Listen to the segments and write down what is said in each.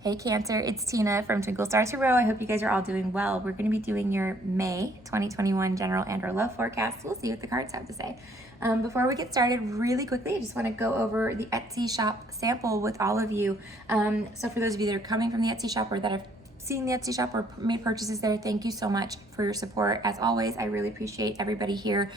Hey Cancer, it's Tina from Twinklestartarot. I hope you guys are all doing well. We're going to be doing your May 2021 general and or love forecast. We'll see what the cards have to say. Before we get started, really quickly, I just want to go over the Etsy shop sample with all of you. So for those of you that are coming from the Etsy shop or that have seen the Etsy shop or made purchases there, thank you so much for your support. As always, I really appreciate everybody here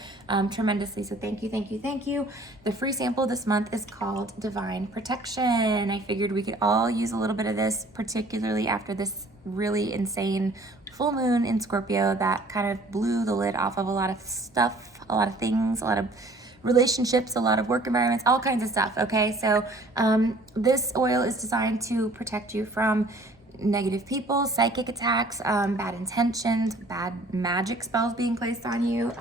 tremendously. So thank you, thank you, thank you. The free sample this month is called Divine Protection. I figured we could all use a little bit of this, particularly after this really insane full moon in Scorpio that kind of blew the lid off of a lot of stuff, a lot of things, a lot of relationships, a lot of work environments, all kinds of stuff. Okay, so this oil is designed to protect you from negative people, psychic attacks, bad intentions, bad magic spells being placed on you,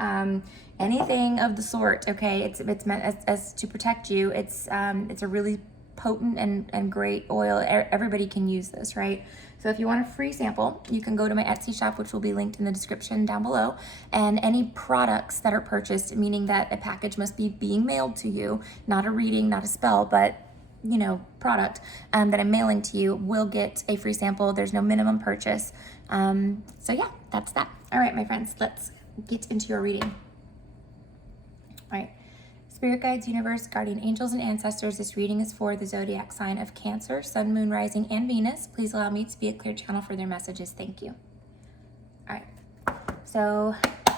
anything of the sort. Okay, it's meant as to protect you. It's a really potent and great oil. Everybody can use this, right? So if you want a free sample, you can go to my Etsy shop, which will be linked in the description down below. And any products that are purchased, meaning that a package must be being mailed to you, not a reading, not a spell, but you know, product that I'm mailing to you, will get a free sample. There's no minimum purchase. So yeah, that's that. All right, my friends, let's get into your reading. All right. Spirit guides, universe, guardian angels, and ancestors, this reading is for the zodiac sign of Cancer, Sun, Moon, Rising, and Venus. Please allow me to be a clear channel for their messages. Thank you. All right. So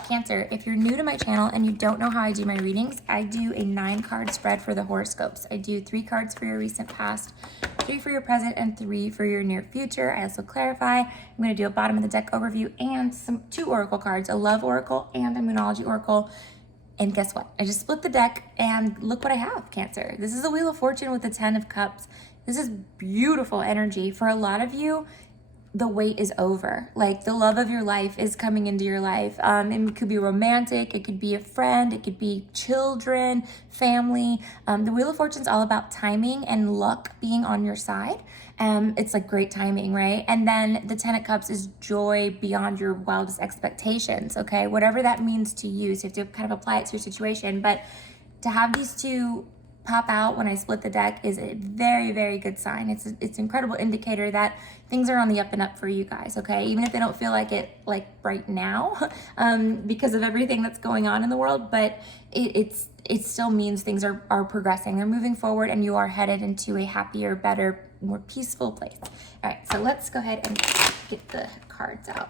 Cancer, if you're new to my channel and you don't know how I do my readings, I do a 9-card spread for the horoscopes. I do 3 cards for your recent past, 3 for your present, and 3 for your near future. I also clarify. I'm going to do a bottom of the deck overview and 2 oracle cards, a love oracle and a moonology oracle. And guess what? I just split the deck and look what I have, Cancer. This is the Wheel of Fortune with the 10 of Cups. This is beautiful energy. For a lot of you, the wait is over. Like, the love of your life is coming into your life. It could be romantic, it could be a friend, it could be children, family. The Wheel of Fortune is all about timing and luck being on your side. It's like great timing, right? And then the 10 of Cups is joy beyond your wildest expectations, okay? Whatever that means to you. So you have to kind of apply it to your situation. But to have these two pop out when I split the deck is a very, very good sign. It's an incredible indicator that things are on the up and up for you guys, okay? Even if they don't feel like it like right now because of everything that's going on in the world, but it still means things are progressing. They're moving forward and you are headed into a happier, better, more peaceful place. All right, so let's go ahead and get the cards out.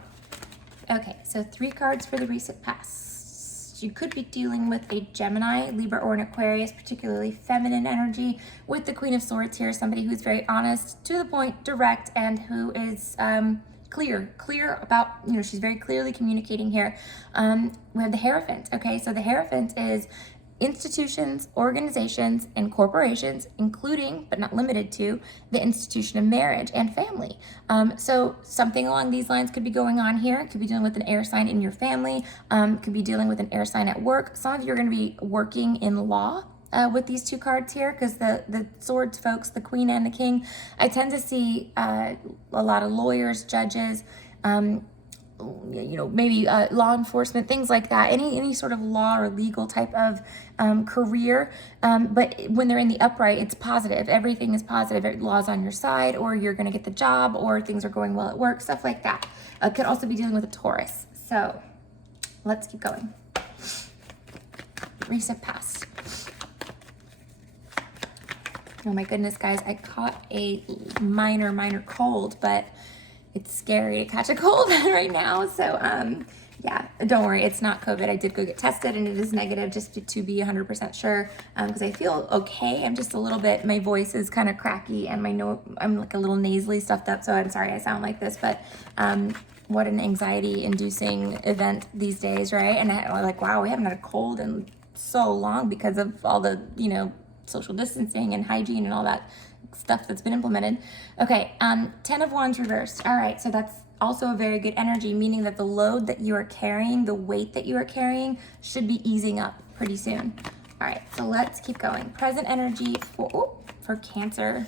Okay, so 3 cards for the recent past. You could be dealing with a Gemini, Libra, or an Aquarius, particularly feminine energy, with the Queen of Swords here, somebody who's very honest, to the point, direct, and who is clear about, you know, she's very clearly communicating here. We have the Hierophant, okay? So the Hierophant is institutions, organizations, and corporations, including, but not limited to, the institution of marriage and family. So something along these lines could be going on here. It could be dealing with an air sign in your family. Could be dealing with an air sign at work. Some of you are going to be working in law with these 2 cards here, because the swords folks, the Queen and the King, I tend to see a lot of lawyers, judges, you know, maybe law enforcement, things like that, any sort of law or legal type of career. But when they're in the upright, it's positive. Everything is positive. Law's on your side, or you're going to get the job, or things are going well at work, stuff like that. Could also be dealing with a Taurus. So let's keep going. Recent past. Oh my goodness, guys, I caught a minor cold, but it's scary to catch a cold right now. So yeah, don't worry, it's not COVID. I did go get tested and it is negative, just to be 100% sure, because I feel okay. I'm just a little bit, my voice is kind of cracky and I'm like a little nasally stuffed up, so I'm sorry I sound like this, but what an anxiety inducing event these days, right? And I'm like, wow, we haven't had a cold in so long because of all the, you know, social distancing and hygiene and all that stuff that's been implemented. Okay, 10 of Wands reversed. All right, so that's also a very good energy, meaning that the load that you are carrying, the weight that you are carrying, should be easing up pretty soon. All right, so let's keep going. Present energy for Cancer.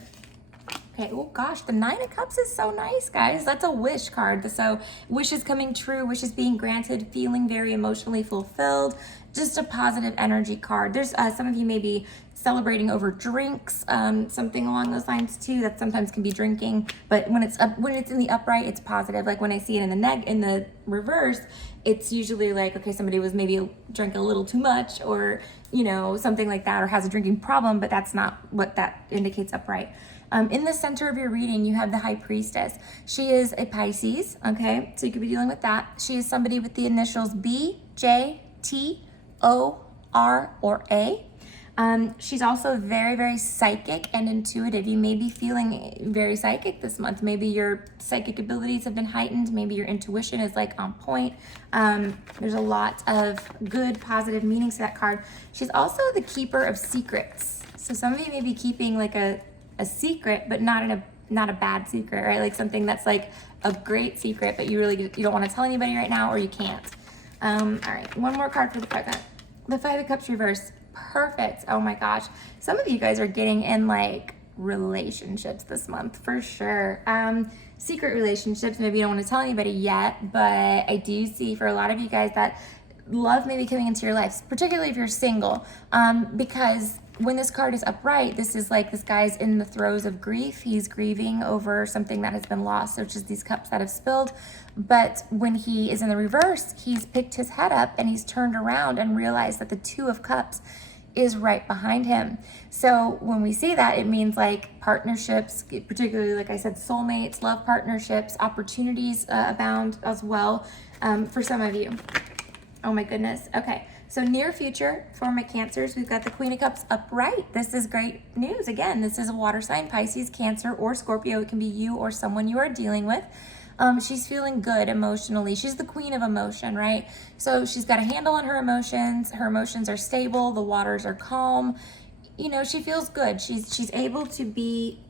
Okay, oh gosh, the Nine of Cups is so nice, guys. That's a wish card. So wishes coming true, wishes being granted, feeling very emotionally fulfilled, just a positive energy card. There's some of you may be celebrating over drinks, something along those lines too. That sometimes can be drinking, but when it's in the upright, it's positive. Like when I see it in the reverse, it's usually like, okay, somebody was maybe drank a little too much, or something like that, or has a drinking problem, but that's not what that indicates upright. In the center of your reading, you have the High Priestess. She is a Pisces, okay? So you could be dealing with that. She is somebody with the initials B, J, T, O, R, or A. She's also very, very psychic and intuitive. You may be feeling very psychic this month. Maybe your psychic abilities have been heightened. Maybe your intuition is like on point. There's a lot of good, positive meanings to that card. She's also the keeper of secrets. So some of you may be keeping like a secret, but not a bad secret, right? Like something that's like a great secret, but you don't want to tell anybody right now, or you can't. All right, one more card for the present. The Five of Cups reversed. Perfect. Oh my gosh. Some of you guys are getting in like relationships this month for sure. Secret relationships. Maybe you don't want to tell anybody yet, but I do see for a lot of you guys that love may be coming into your life, particularly if you're single, because when this card is upright, this is like this guy's in the throes of grief. He's grieving over something that has been lost, such as these cups that have spilled. But when he is in the reverse, he's picked his head up and he's turned around and realized that the Two of Cups is right behind him. So when we see that, it means like partnerships, particularly like I said, soulmates, love partnerships, opportunities abound as well for some of you. Oh my goodness. Okay. So near future for my Cancers, we've got the Queen of Cups upright. This is great news. Again, this is a water sign, Pisces, Cancer, or Scorpio. It can be you or someone you are dealing with. She's feeling good emotionally. She's the queen of emotion, right? So she's got a handle on her emotions. Her emotions are stable. The waters are calm. She feels good. She's able to be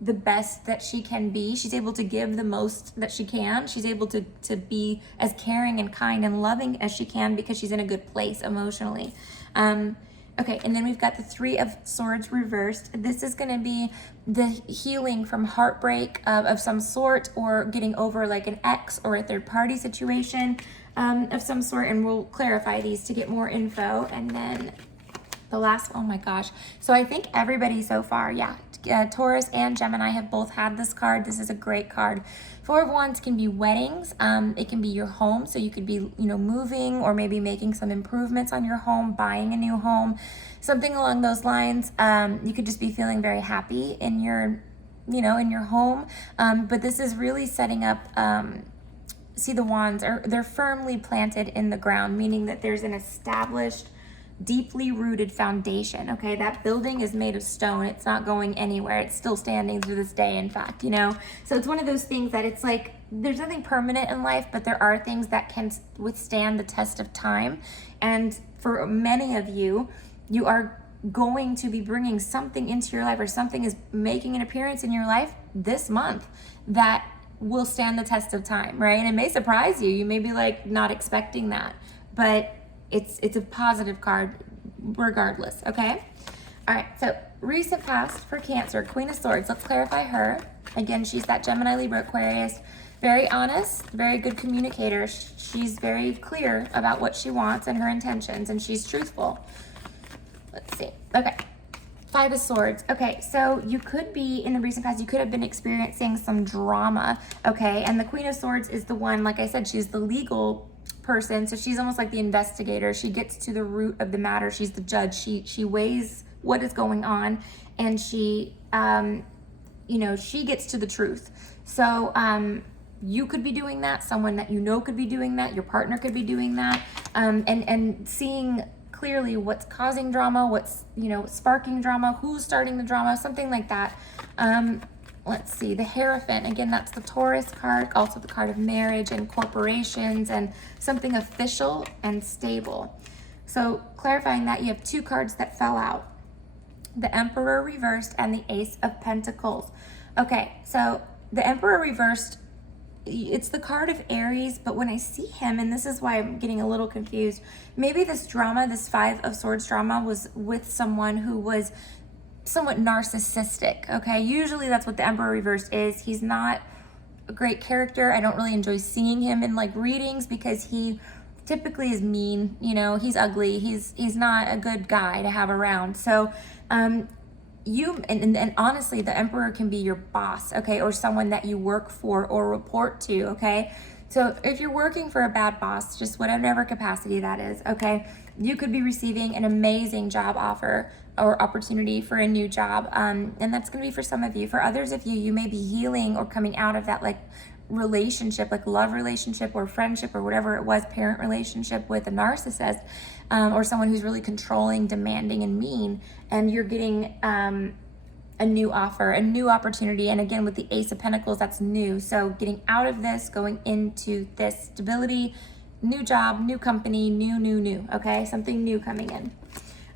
the best that she can be. She's able to give the most that she can. She's able to be as caring and kind and loving as she can because she's in a good place emotionally. Okay, and then we've got the Three of Swords reversed. This is going to be the healing from heartbreak of some sort, or getting over like an ex or a third party situation of some sort, and we'll clarify these to get more info. And then the last, oh my gosh. So I think everybody so far, yeah, Taurus and Gemini have both had this card. This is a great card. Four of Wands can be weddings. It can be your home. So you could be, moving or maybe making some improvements on your home, buying a new home, something along those lines. You could just be feeling very happy in your, in your home. But this is really setting up, see the wands, they're firmly planted in the ground, meaning that there's an established, deeply rooted foundation. Okay, that building is made of stone. It's not going anywhere. It's still standing to this day, in fact, so it's one of those things that it's like there's nothing permanent in life, but there are things that can withstand the test of time. And for many of you, you are going to be bringing something into your life, or something is making an appearance in your life this month that will stand the test of time, right? And it may surprise you. You may be like not expecting that, but it's a positive card regardless, okay? All right, so recent past for Cancer, Queen of Swords. Let's clarify her. Again, she's that Gemini, Libra, Aquarius. Very honest, very good communicator. She's very clear about what she wants and her intentions, and she's truthful. Let's see. Okay, Five of Swords. Okay, so you could be, in the recent past, you could have been experiencing some drama, okay? And the Queen of Swords is the one, like I said, she's the legal person, so she's almost like the investigator. She gets to the root of the matter. She's the judge. She weighs what is going on, and she she gets to the truth. So you could be doing that, someone that could be doing that, your partner could be doing that, and seeing clearly what's causing drama, what's sparking drama, who's starting the drama, something like that. Let's see, the Hierophant, again, that's the Taurus card, also the card of marriage and corporations and something official and stable. So clarifying that, you have two cards that fell out, the Emperor reversed and the Ace of Pentacles. Okay, so the Emperor reversed, it's the card of Aries, but when I see him, and this is why I'm getting a little confused, maybe this drama, this Five of Swords drama, was with someone who was somewhat narcissistic, okay? Usually that's what the Emperor reversed is. He's not a great character. I don't really enjoy seeing him in like readings because he typically is mean, you know, he's ugly. He's not a good guy to have around. So, and honestly, the Emperor can be your boss, okay? Or someone that you work for or report to, okay? So if you're working for a bad boss, just whatever capacity that is, okay, you could be receiving an amazing job offer or opportunity for a new job. And that's going to be for some of you. For others of you, you may be healing or coming out of that like relationship, like love relationship or friendship or whatever it was, parent relationship with a narcissist, or someone who's really controlling, demanding, and mean. And you're getting a new offer, a new opportunity. And again, with the Ace of Pentacles, that's new. So getting out of this, going into this stability, new job, new company, new, okay? Something new coming in.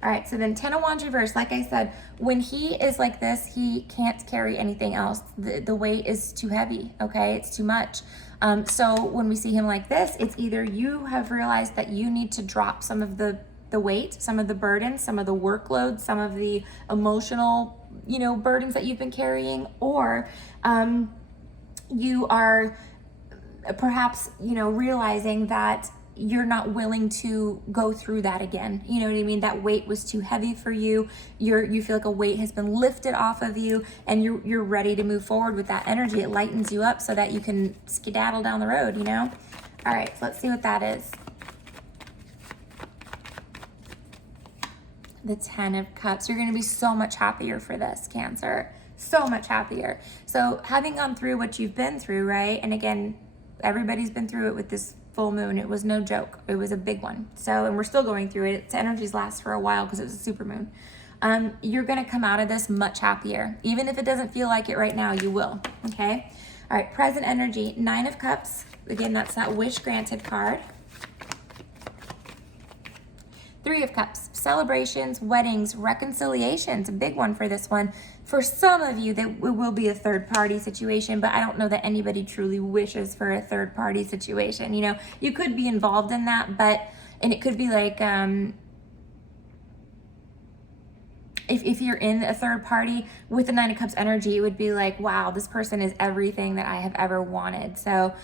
All right, so then 10 of Wands reverse, like I said, when he is like this, he can't carry anything else. The weight is too heavy, okay? It's too much. So when we see him like this, it's either you have realized that you need to drop some of the weight, some of the burdens, some of the workload, some of the emotional, you know, burdens that you've been carrying, or you are perhaps, you know, realizing that you're not willing to go through that again. You know what I mean? That weight was too heavy for you. You feel like a weight has been lifted off of you, and you're ready to move forward with that energy. It lightens you up so that you can skedaddle down the road, you know? All right, so let's see what that is. The 10 of Cups. You're going to be so much happier for this, Cancer. So much happier. So having gone through what you've been through, right? And again, everybody's been through it with this full moon. It was no joke. It was a big one. So, and we're still going through it. Its energies last for a while because it was a super moon. You're going to come out of this much happier. Even if it doesn't feel like it right now, you will. Okay? All right, present energy, 9 of Cups. Again, that's that wish granted card. 3 of Cups, celebrations, weddings, reconciliations, a big one for this one. For some of you, that will be a third party situation, but I don't know that anybody truly wishes for a third party situation. You know, you could be involved in that, and it could be like, if you're in a third party with the 9 of Cups energy, it would be like, wow, this person is everything that I have ever wanted. So,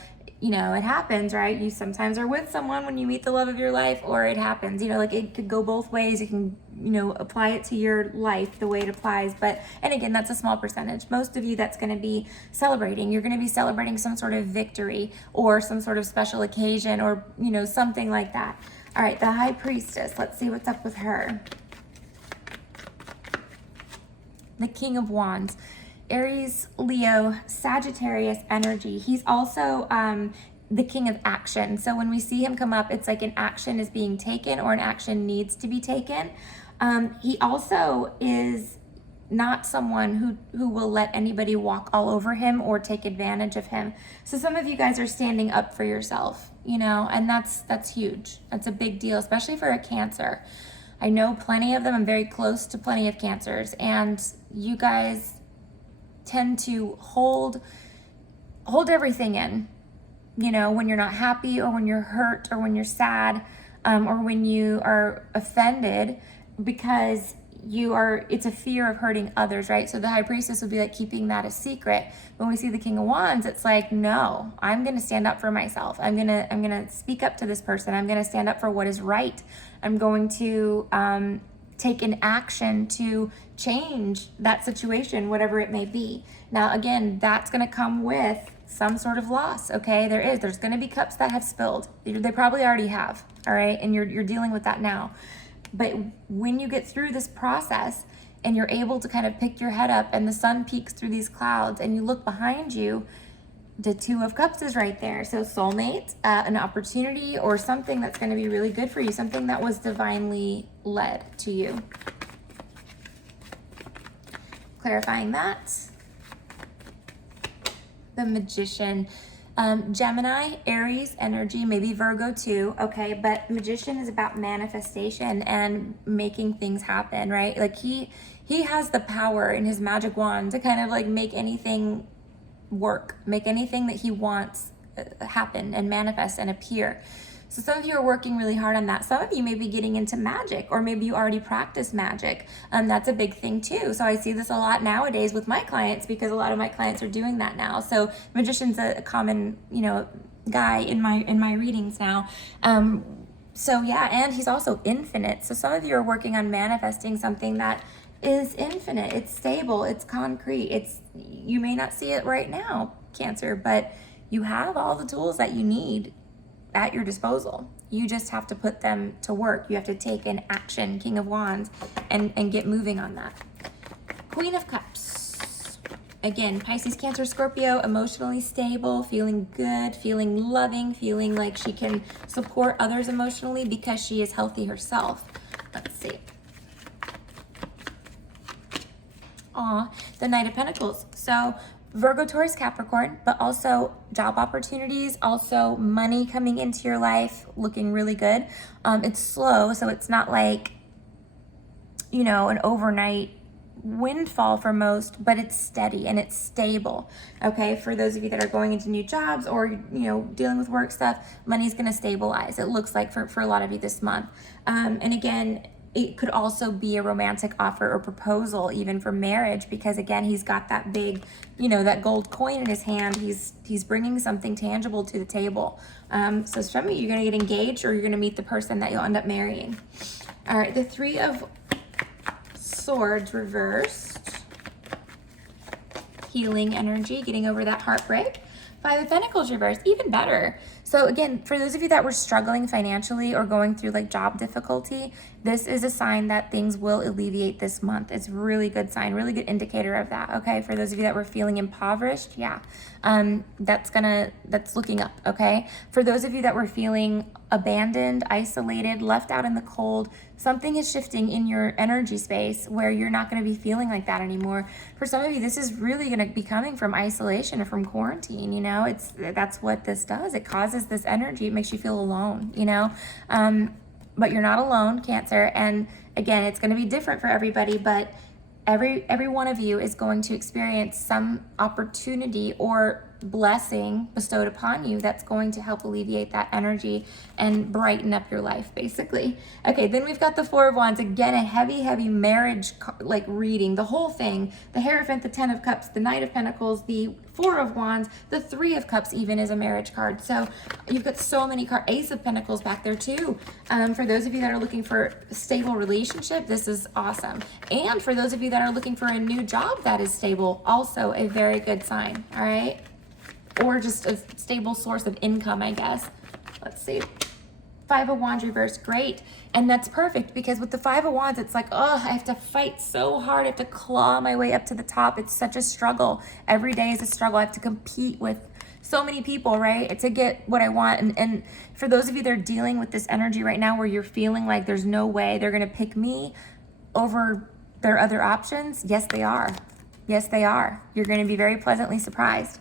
you know, it happens, right? You sometimes are with someone when you meet the love of your life, or it happens, you know, like it could go both ways. You can, you know, apply it to your life the way it applies. But, and again, that's a small percentage. Most of you, that's going to be celebrating. You're going to be celebrating some sort of victory or some sort of special occasion, or, you know, something like that. All right, the High Priestess. Let's see what's up with her. The King of Wands. Aries, Leo, Sagittarius energy. He's also the king of action. So when we see him come up, it's like an action is being taken or an action needs to be taken. He also is not someone who will let anybody walk all over him or take advantage of him. So some of you guys are standing up for yourself, you know, and that's huge. That's a big deal, especially for a Cancer. I know plenty of them. I'm very close to plenty of Cancers, and you guys tend to hold everything in, you know, when you're not happy or when you're hurt or when you're sad, or when you are offended, because it's a fear of hurting others, right? So the High Priestess would be like keeping that a secret. When we see the King of Wands, it's like, no, I'm going to stand up for myself. I'm going to speak up to this person. I'm going to stand up for what is right. I'm going to take an action to change that situation, whatever it may be. Now, again, that's going to come with some sort of loss, okay? There's going to be cups that have spilled. They probably already have, all right? And you're dealing with that now. But when you get through this process and you're able to kind of pick your head up and the sun peeks through these clouds and you look behind you, the 2 of Cups is right there. So soulmate, an opportunity, or something that's going to be really good for you, something that was divinely led to you. Clarifying that. The Magician. Gemini, Aries energy, maybe Virgo too, okay? But Magician is about manifestation and making things happen, right? Like he has the power in his magic wand to kind of like make anything work, make anything that he wants happen and manifest and appear. So some of you are working really hard on that. Some of you may be getting into magic, or maybe you already practice magic. That's a big thing too. So I see this a lot nowadays with my clients, because a lot of my clients are doing that now. So magician's a common, guy in my readings now. So yeah, and he's also infinite. So some of you are working on manifesting something that is infinite. It's stable, it's concrete. You may not see it right now, Cancer, but you have all the tools that you need at your disposal. You just have to put them to work. You have to take an action, King of Wands, and get moving on that. Queen of Cups. Again, Pisces, Cancer, Scorpio, emotionally stable, feeling good, feeling loving, feeling like she can support others emotionally because she is healthy herself. Let's see. The Knight of Pentacles. So Virgo, Taurus, Capricorn, but also job opportunities, also money coming into your life, looking really good. It's slow, so it's not like, an overnight windfall for most, but it's steady and it's stable. Okay, for those of you that are going into new jobs or, dealing with work stuff, money's going to stabilize. It looks like for a lot of you this month. And again, it could also be a romantic offer or proposal, even for marriage, because again, he's got that big, that gold coin in his hand. He's bringing something tangible to the table. So some of you, you're going to get engaged, or you're going to meet the person that you'll end up marrying. All right, the Three of Swords reversed. Healing energy, getting over that heartbreak. Five of Pentacles reversed, even better. So again, for those of you that were struggling financially or going through like job difficulty, this is a sign that things will alleviate this month. It's a really good sign, really good indicator of that. Okay, for those of you that were feeling impoverished, yeah, that's looking up. Okay, for those of you that were feeling abandoned, isolated, left out in the cold, something is shifting in your energy space where you're not going to be feeling like that anymore. For some of you, this is really going to be coming from isolation or from quarantine. That's what this does. It causes this energy. It makes you feel alone, but you're not alone, Cancer. And again, it's going to be different for everybody, but every one of you is going to experience some opportunity or blessing bestowed upon you that's going to help alleviate that energy and brighten up your life, basically. Okay, then we've got the Four of Wands. Again, a heavy marriage reading, the whole thing. The Hierophant, the Ten of Cups, the Knight of Pentacles, the Four of Wands, the Three of Cups even is a marriage card. So you've got so many cards. Ace of Pentacles back there too. For those of you that are looking for a stable relationship, this is awesome. And for those of you that are looking for a new job that is stable, also a very good sign, all right? Or just a stable source of income, I guess. Let's see. Five of Wands reversed, great. And that's perfect, because with the Five of Wands, it's like, I have to fight so hard. I have to claw my way up to the top. It's such a struggle. Every day is a struggle. I have to compete with so many people, right, to get what I want. And for those of you that are dealing with this energy right now where you're feeling like there's no way they're going to pick me over their other options, yes, they are. Yes, they are. You're going to be very pleasantly surprised.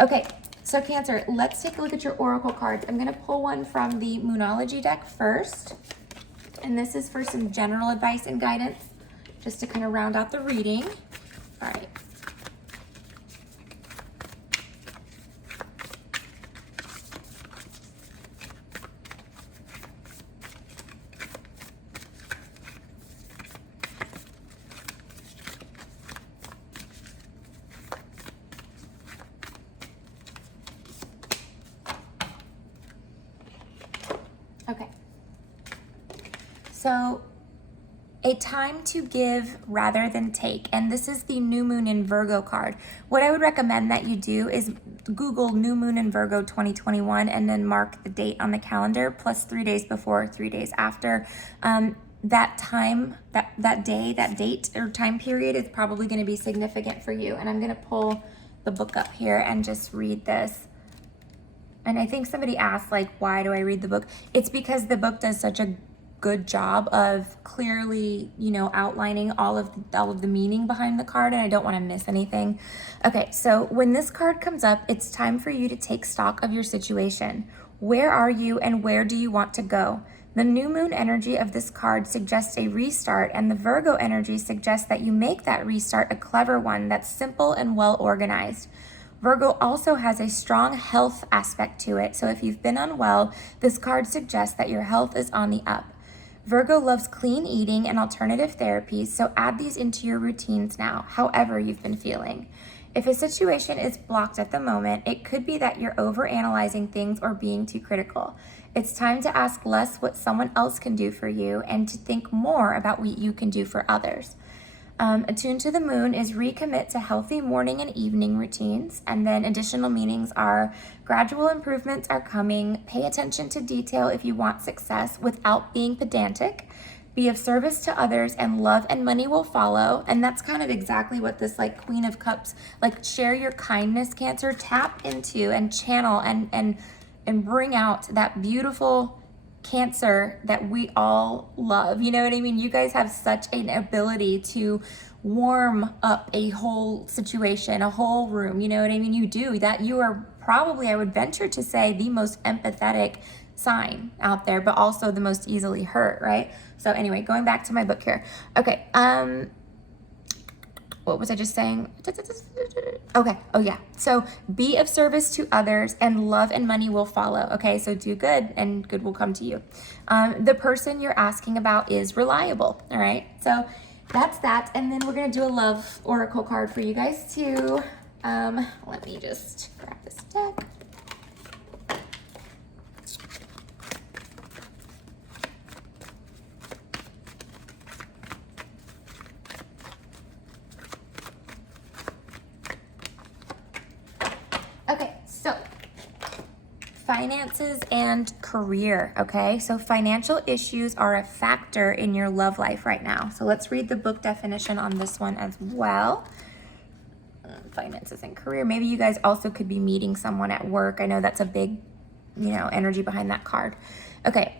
Okay, so Cancer, let's take a look at your oracle cards. I'm going to pull one from the Moonology deck first. And this is for some general advice and guidance, just to kind of round out the reading. All right. Okay. So, a time to give rather than take. And this is the New Moon in Virgo card. What I would recommend that you do is Google New Moon in Virgo 2021 and then mark the date on the calendar, plus 3 days before, 3 days after. That time, that day, that date or time period is probably going to be significant for you. And I'm going to pull the book up here and just read this. And I think somebody asked, like, why do I read the book? It's because the book does such a good job of clearly, outlining all of the meaning behind the card, and I don't want to miss anything. Okay, so when this card comes up, it's time for you to take stock of your situation. Where are you and where do you want to go? The new moon energy of this card suggests a restart, and the Virgo energy suggests that you make that restart a clever one that's simple and well organized. Virgo also has a strong health aspect to it. So if you've been unwell, this card suggests that your health is on the up. Virgo loves clean eating and alternative therapies, so add these into your routines now, however you've been feeling. If a situation is blocked at the moment, it could be that you're overanalyzing things or being too critical. It's time to ask less what someone else can do for you and to think more about what you can do for others. Attuned to the moon is recommit to healthy morning and evening routines. And then additional meanings are gradual improvements are coming. Pay attention to detail if you want success without being pedantic. Be of service to others, and love and money will follow. And that's kind of exactly what this like Queen of Cups, like share your kindness, Cancer, tap into and channel and bring out that beautiful Cancer that we all love. You know what I mean? You guys have such an ability to warm up a whole situation, a whole room. You know what I mean? You do that. You are probably, I would venture to say, the most empathetic sign out there, but also the most easily hurt, right? So anyway, going back to my book here. Okay, what was I just saying? Okay, oh yeah. So be of service to others, and love and money will follow. Okay, so do good and good will come to you. The person you're asking about is reliable. All right, so that's that. And then we're gonna do a love oracle card for you guys too. Let me just grab this deck. Okay, so finances and career, okay? So financial issues are a factor in your love life right now. So let's read the book definition on this one as well. Finances and career. Maybe you guys also could be meeting someone at work. I know that's a big, energy behind that card. Okay.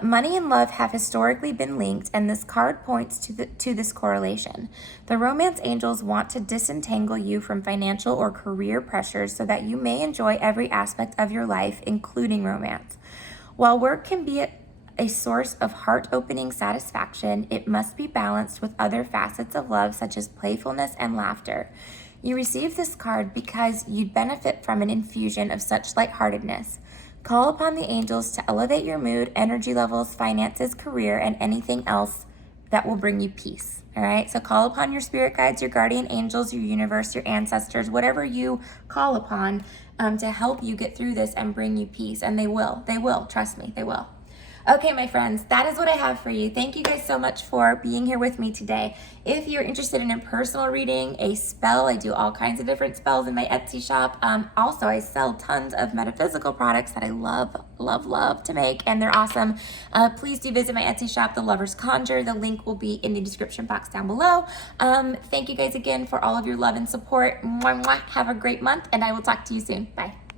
Money and love have historically been linked, and this card points to this correlation. The romance angels want to disentangle you from financial or career pressures so that you may enjoy every aspect of your life, including romance. While work can be a source of heart-opening satisfaction, it must be balanced with other facets of love, such as playfulness and laughter. You receive this card because you'd benefit from an infusion of such lightheartedness. Call upon the angels to elevate your mood, energy levels, finances, career, and anything else that will bring you peace. All right. So call upon your spirit guides, your guardian angels, your universe, your ancestors, whatever you call upon to help you get through this and bring you peace. And they will. They will. Trust me. They will. Okay, my friends, that is what I have for you. Thank you guys so much for being here with me today. If you're interested in a personal reading, a spell, I do all kinds of different spells in my Etsy shop. Also, I sell tons of metaphysical products that I love, love, love to make, and they're awesome. Please do visit my Etsy shop, The Lover's Conjure. The link will be in the description box down below. Thank you guys again for all of your love and support. Mwah, mwah. Have a great month, and I will talk to you soon. Bye.